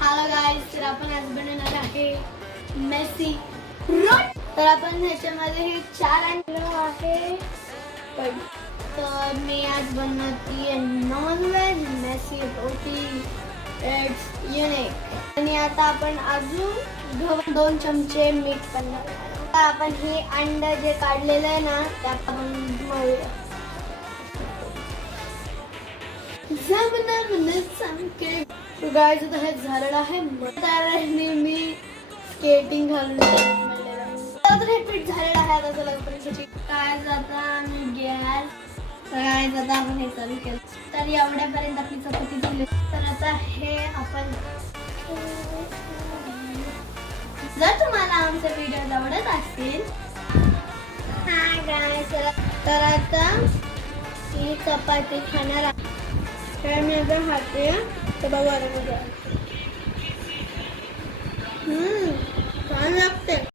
Hello guys, तर आपण आज बनवणार आहे मेसी रोटी. तर आपण ह्याच्यामध्ये हे 4 आणलं आहे. तर मी आज बनवते नॉन व्हेज मेसी रोटी. It's unique. आणि आता आपण अजून 2 चमचे मीठ पण घालणार. आता आपण हे अंडा जे काढलेलं आहे ना ते आपण मळूया. गाइस आता हे झालेलं आहे. मी स्केटिंग घालून तर हे पीठ झालेलं आहे. आता चला काय जाता आम्ही गॅस काय जाता आपण हे चालू केलं. तर एवढ्यापर्यंत आपली चपाती झाली. तर आता हे आपण जर तुम्हाला आमचे व्हिडिओ आवडत असतील हाय गाइस, तर आता ही चपाती खाणार आहे. तर मी आता खाते. तर बघा